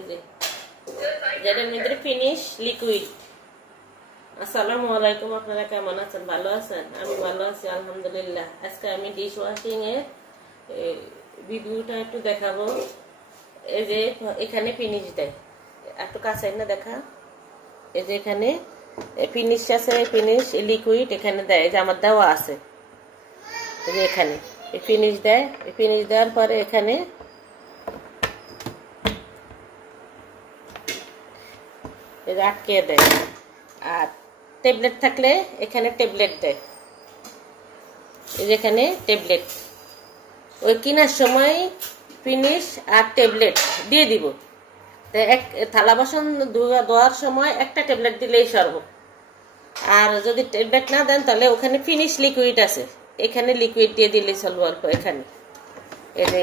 এই যে যেটার মধ্যে ফিনিশ লিকুইড। আসসালামু আলাইকুম, আপনারা কেমন আছেন? ভালো আছেন? আমি ভালো আছি আলহামদুলিল্লাহ। আজকে আমি ডিশ ওয়াশিং এর ভিডিওটা একটু দেখাবো। এই যে এখানে ফিনিশ দেয়, একটু কাছে না দেখা। এই যে এখানে ফিনিশ আছে, ফিনিশ লিকুইড এখানে দেয়, যে আমার দেওয়া আছে। এই যে এখানে ফিনিশ দেয়, ফিনিশ দেওয়ার পরে এখানে আটকে দেয়। আর ট্যাবলেট থাকলে এখানে ট্যাবলেট দেয়, এই যে এখানে ট্যাবলেট। ওই কেনার সময় ফিনিশ আর ট্যাবলেট দিয়ে দিব। এক থালা বাসন ধোয়ার সময় একটা ট্যাবলেট দিলেই সর্ব। আর যদি ট্যাবলেট না দেন তাহলে ওখানে ফিনিশ লিকুইড আছে, এখানে লিকুইড দিয়ে দিলেই চলবো অল্প। এখানে এই যে